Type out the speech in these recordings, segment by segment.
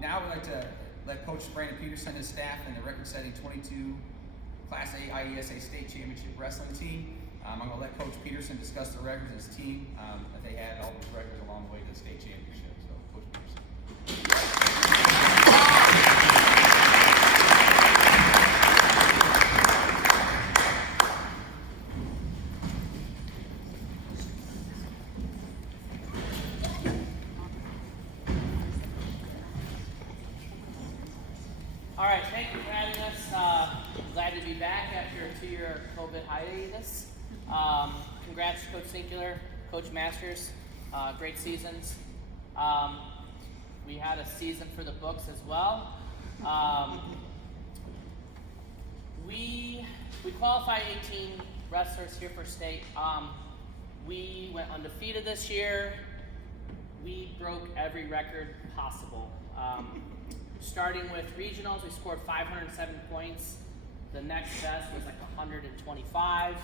Now we'd like to let Coach Brandon Peterson and his staff and the record-setting 22 Class A IESA State Championship Wrestling team. I'm going to let Coach Peterson discuss the records of his team, that they had all those records along the way to the state championship. So, Coach Peterson. All right, thank you for having us. Glad to be back after a 2-year COVID hiatus. Congrats to Coach Singular, Coach Masters, great seasons. We had a season for the books as well. We qualified 18 wrestlers here for state. We went undefeated this year. We broke every record possible. Starting with regionals, we scored 507 points. The next best was like 125.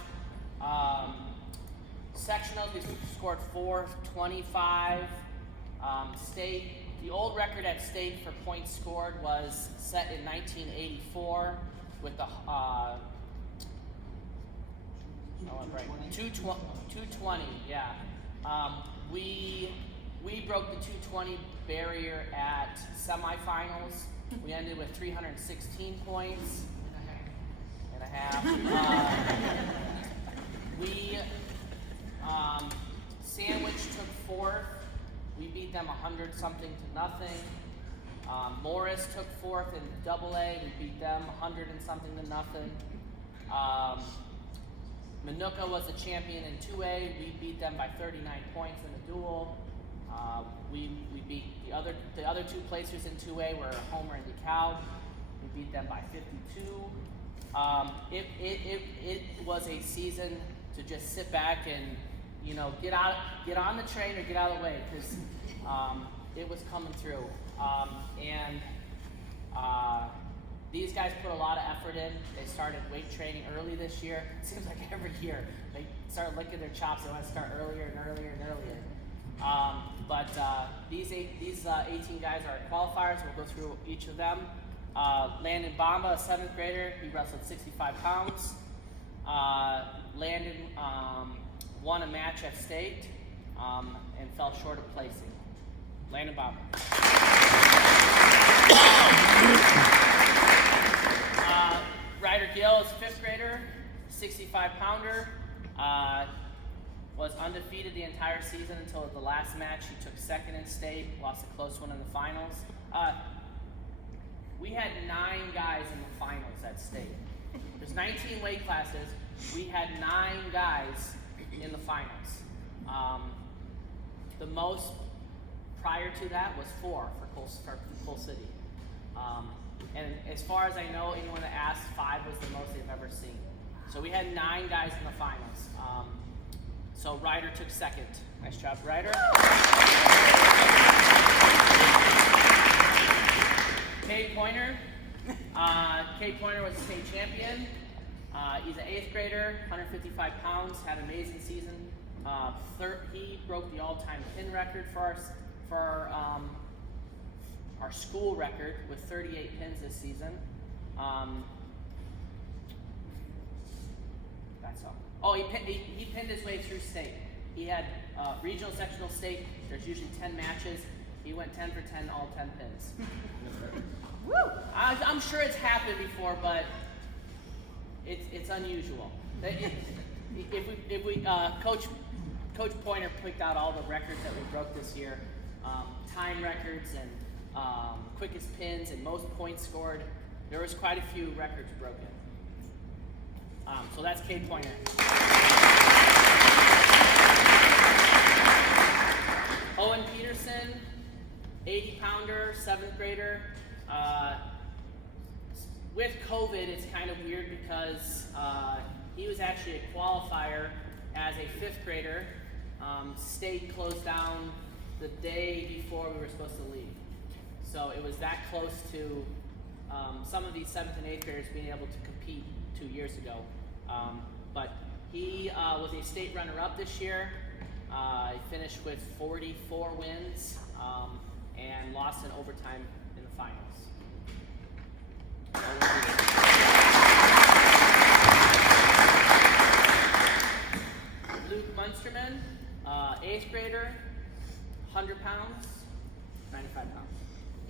Sectionals, we scored 425. State, the old record at state for points scored was set in 1984 with the 220. Yeah. We broke the 220 barrier at semifinals. We ended with 316 points and a half. Sandwich took fourth. We beat them 100-something to nothing. Morris took fourth in AA. We beat them 100-something to nothing. Manuka was the champion in 2A. We beat them by 39 points in the duel. We beat the other two placers in 2A were Homer and DeKalb. We beat them by 52. It was a season to just sit back and get on the train or get out of the way, because it was coming through. These guys put a lot of effort in. They started weight training early this year. It seems like every year they start licking their chops. They want to start earlier and earlier and earlier. These 18 guys are qualifiers. We'll go through each of them. Landon Bamba, a 7th grader, he wrestled 65 pounds. Landon won a match at state and fell short of placing. Landon Bamba. Ryder Gill is 5th grader, 65 pounder. Was undefeated the entire season until the last match. He took 2nd in state, lost a close one in the finals. We had 9 guys in the finals at state. There's 19 weight classes. We had 9 guys in the finals. The most prior to that was 4 for Coal City. And as far as I know, anyone that asked, 5 was the most they've ever seen. So we had 9 guys in the finals. So Ryder took 2nd. Nice job, Ryder. Cade Pointer. Cade Pointer was a state champion. He's an 8th grader, 155 pounds, had an amazing season. He broke the all-time pin record for our school record with 38 pins this season. That's all. Oh, he pinned his way through state. He had regional, sectional, state. There's usually 10 matches. He went 10 for 10, all 10 pins. Woo! I'm sure it's happened before, but it's unusual. Coach Pointer picked out all the records that we broke this year, time records and quickest pins and most points scored. There was quite a few records broken. So that's Cade Pointer. Owen Peterson, 80 pounder, 7th grader. With COVID, it's kind of weird because he was actually a qualifier as a 5th grader. State closed down the day before we were supposed to leave. So it was that close to some of these 7th and 8th graders being able to compete 2 years ago. But he was a state runner-up this year. He finished with 44 wins and lost in overtime finals. Luke Munsterman, 8th grader, 100 pounds, 95 pounds.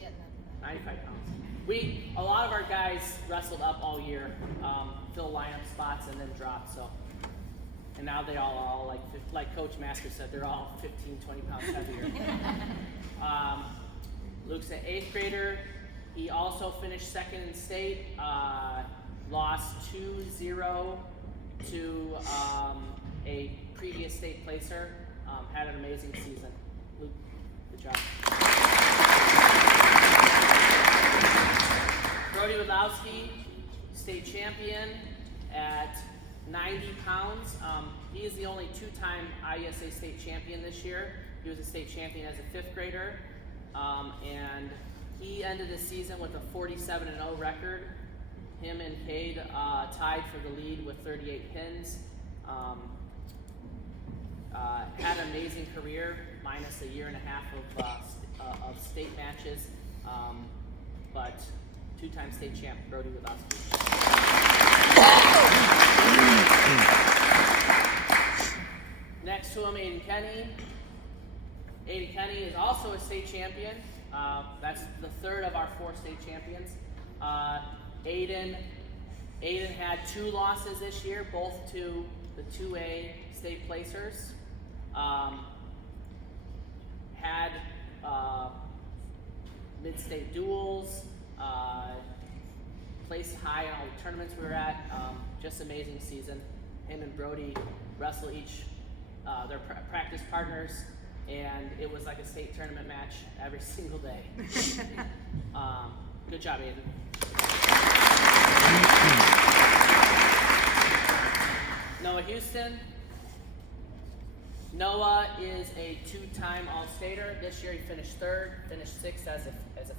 Yeah, 95 pounds. A lot of our guys wrestled up all year, fill lineup spots and then dropped, so. And now they all are all like Coach Master said, they're all 15, 20 pounds heavier. Luke's an 8th grader. He also finished 2nd in state, lost 2-0 to a previous state placer, had an amazing season. Luke, good job. Brody Wadlowski, state champion at 90 pounds. He is the only 2-time IESA state champion this year. He was a state champion as a 5th grader. And he ended the season with a 47-0 record. Him and Cade tied for the lead with 38 pins. Had an amazing career, minus a year and a half of state matches. But 2-time state champ, Brody Wadlowski. Next to him, Aiden Kenny. Aiden Kenny is also a state champion. That's the 3rd of our 4 state champions. Aiden had 2 losses this year, both to the 2A state placers. Had mid-state duels, placed high in all the tournaments we were at. Just amazing season. Him and Brody wrestle each, their practice partners, and it was like a state tournament match every single day. Good job, Aiden. Noah Houston. Noah is a 2-time All-Stater. This year he finished 3rd, finished 6th as a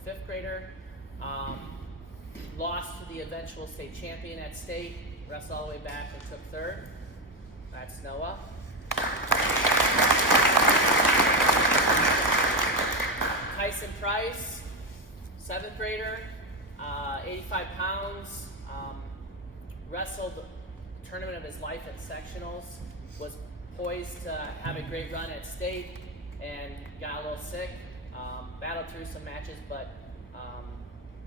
5th grader. Lost to the eventual state champion at state, wrestled all the way back and took 3rd. That's Noah. Tyson Price, 7th grader, 85 pounds, wrestled the tournament of his life in sectionals, was poised to have a great run at state and got a little sick, battled through some matches, but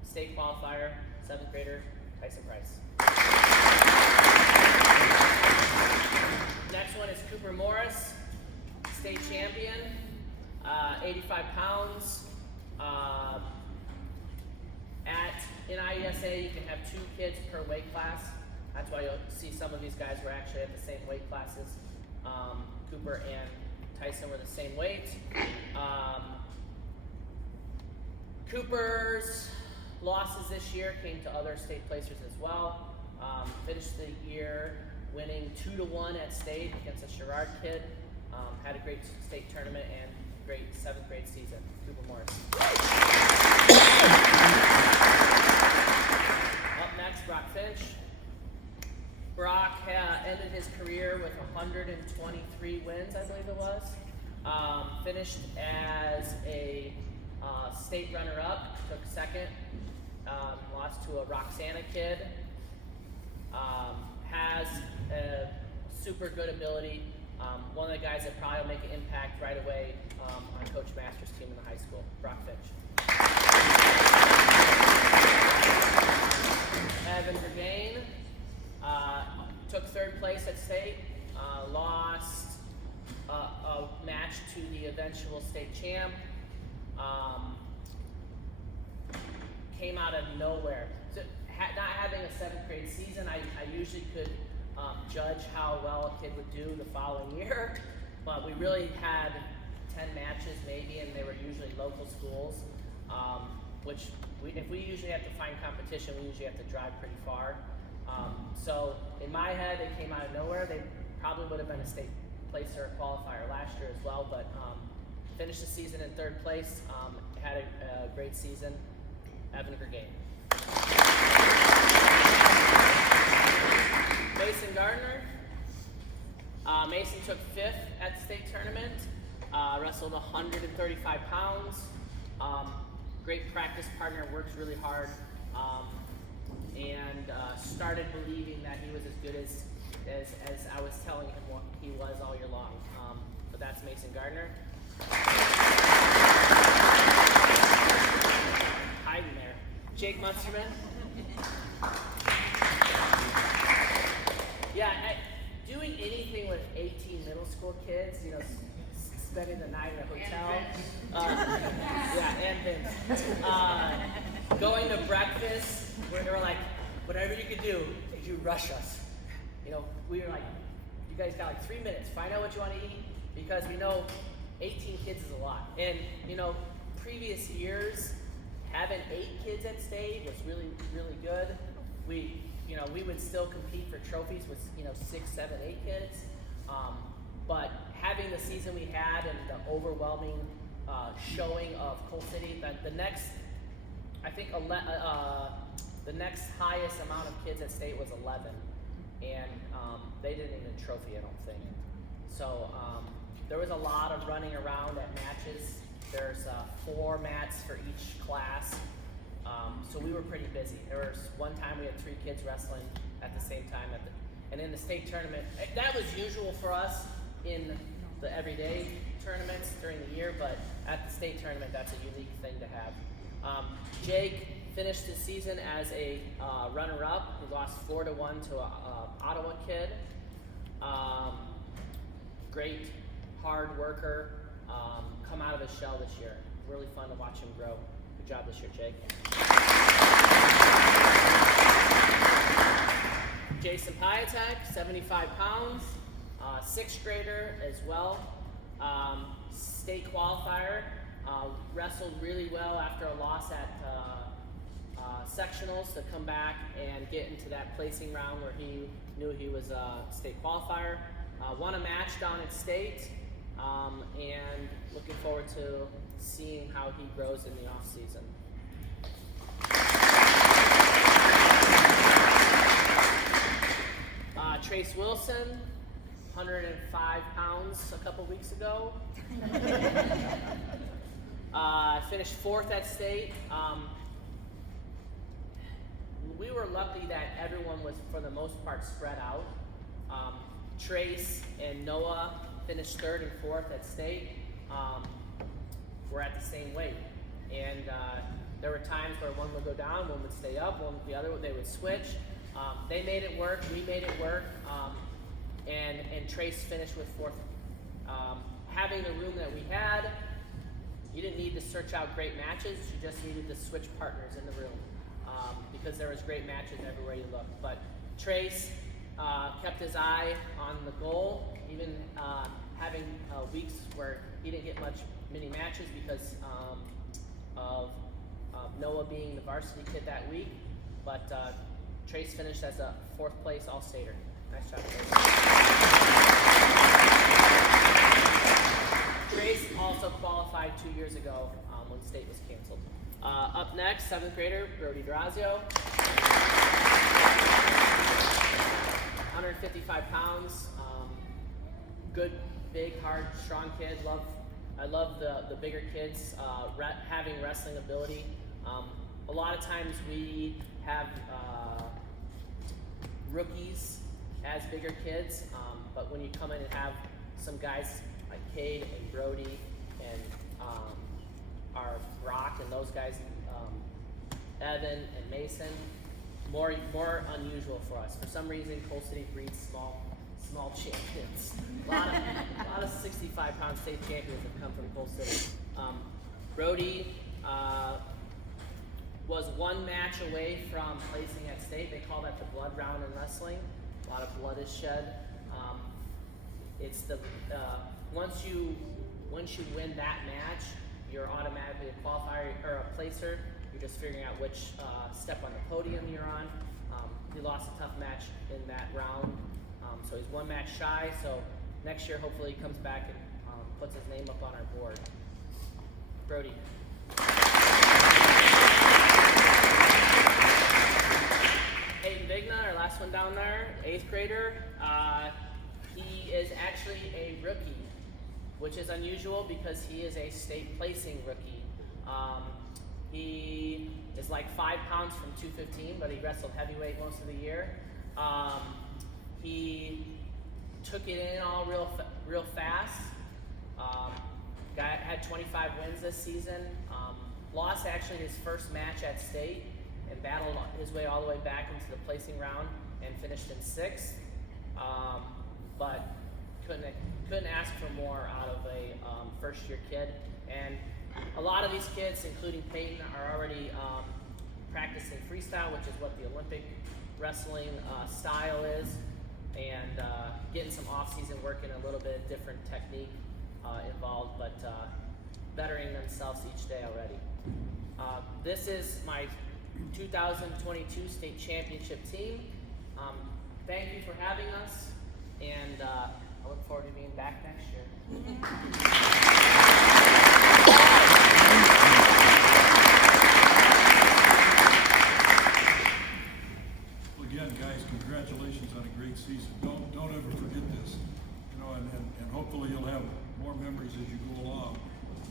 state qualifier, 7th grader, Tyson Price. Next one is Cooper Morris, state champion, 85 pounds. In IESA, you can have 2 kids per weight class. That's why you'll see some of these guys were actually at the same weight classes. Cooper and Tyson were the same weight. Cooper's losses this year came to other state placers as well. Finished the year winning 2-1 at state against a Sherrard kid. Had a great state tournament and great 7th grade season. Cooper Morris. Up next, Brock Finch. Brock ended his career with 123 wins, I believe it was. Finished as a state runner-up, took 2nd. Lost to a Roxana kid. Has a super good ability. One of the guys that probably will make an impact right away on Coach Masters' team in the high school, Brock Finch. Evan Vergain took 3rd place at state, lost a match to the eventual state champ, came out of nowhere. So, not having a 7th grade season, I usually could judge how well a kid would do the following year, but we really had 10 matches maybe, and they were usually local schools, which if we usually have to find competition, we usually have to drive pretty far. So in my head, it came out of nowhere. They probably would have been a state placer qualifier last year as well, but finished the season in 3rd place, had a great season. Evan Vergain. Mason Gardner. Mason took 5th at the state tournament, wrestled 135 pounds. great practice partner, works really hard, and started believing that he was as good as I was telling him what he was all year long. But that's Mason Gardner. Hiding there. Jake Munsterman. Yeah, doing anything with 18 middle school kids, you know, spending the night in a hotel. And going to breakfast where they were like, whatever you could do, did you rush us? You know, we were like, you guys got like 3 minutes, find out what you want to eat, because we know 18 kids is a lot. And, you know, previous years, having 8 kids at state was really, really good. We would still compete for trophies with, 6, 7, 8 kids. But having the season we had and the overwhelming showing of Coal City, the next highest amount of kids at state was 11. And they didn't even trophy, I don't think. So there was a lot of running around at matches. There's 4 mats for each class. So we were pretty busy. There was one time we had 3 kids wrestling at the same time and in the state tournament. That was usual for us in the everyday tournaments during the year, but at the state tournament, that's a unique thing to have. Jake finished the season as a runner-up. He lost 4-1 to an Ottawa kid. Great, hard worker. Come out of his shell this year. Really fun to watch him grow. Good job this year, Jake. Jason Piatek, 75 pounds, 6th grader as well. State qualifier, wrestled really well after a loss at sectionals to come back and get into that placing round where he knew he was a state qualifier. Won a match down at state, and looking forward to seeing how he grows in the off season. Trace Wilson, 105 pounds a couple weeks ago. Finished 4th at state. We were lucky that everyone was, for the most part, spread out. Trace and Noah finished 3rd and 4th at state. We're at the same weight. And there were times where one would go down, one would stay up, the other they would switch. They made it work, we made it work, and Trace finished with 4th. Having the room that we had, you didn't need to search out great matches, you just needed to switch partners in the room, because there was great matches everywhere you looked. But Trace kept his eye on the goal, even having weeks where he didn't get many matches because of Noah being the varsity kid that week. But Trace finished as a 4th place All-Stater. Nice job, Trace. Trace also qualified 2 years ago when state was canceled. Up next, 7th grader, Brody Durazio. 155 pounds. Good, big, hard, strong kid. I love the bigger kids having wrestling ability. A lot of times we have rookies as bigger kids, but when you come in and have some guys like Cade and Brody and our Brock and those guys, Evan and Mason, more unusual for us. For some reason, Coal City breeds small champions. A lot of 65-pound state champions have come from Coal City. Brody was 1 match away from placing at state. They call that the blood round in wrestling. A lot of blood is shed. It's the once you win that match, you're automatically a qualifier or a placer. You're just figuring out which step on the podium you're on. He lost a tough match in that round, so he's 1 match shy. So next year, hopefully, he comes back and puts his name up on our board. Brody. Hayden Vigna, our last one down there, 8th grader. He is actually a rookie, which is unusual because he is a state placing rookie. He is like 5 pounds from 215, but he wrestled heavyweight most of the year. He took it in all real fast. Guy had 25 wins this season. Lost actually his first match at state and battled his way all the way back into the placing round and finished in 6th. But couldn't ask for more out of a first-year kid. And a lot of these kids, including Peyton, are already practicing freestyle, which is what the Olympic wrestling style is, and getting some off-season work in a little bit different technique involved, but bettering themselves each day already. This is my 2022 state championship team. Thank you for having us, and I look forward to being back next year. Well, again, guys, congratulations on a great season. Don't ever forget this, and hopefully you'll have more memories as you go along.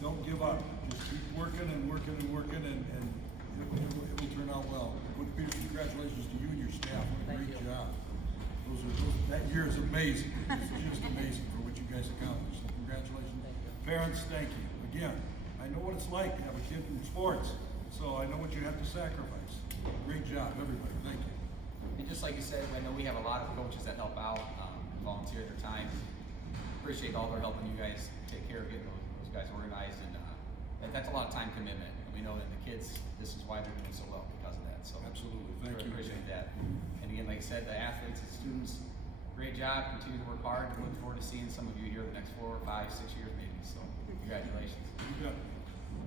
Don't give up. Just keep working and working and working, and it will turn out well. Coach Peter, congratulations to you and your staff. What a great job. That year is amazing. It's just amazing for what you guys accomplished. So congratulations. Parents, thank you. Again, I know what it's like to have a kid in sports, so I know what you have to sacrifice. Great job, everybody. Thank you. And just like you said, I know we have a lot of coaches that help out, volunteer their time. Appreciate all their helping you guys take care of getting those guys organized, and that's a lot of time commitment. And we know that the kids, this is why they're doing so well because of that. So Absolutely. Thank you. Appreciate that. And again, like I said, the athletes and students, great job. Continue to work hard. We look forward to seeing some of you here the next 4, 5, 6 years maybe. So congratulations. You got it.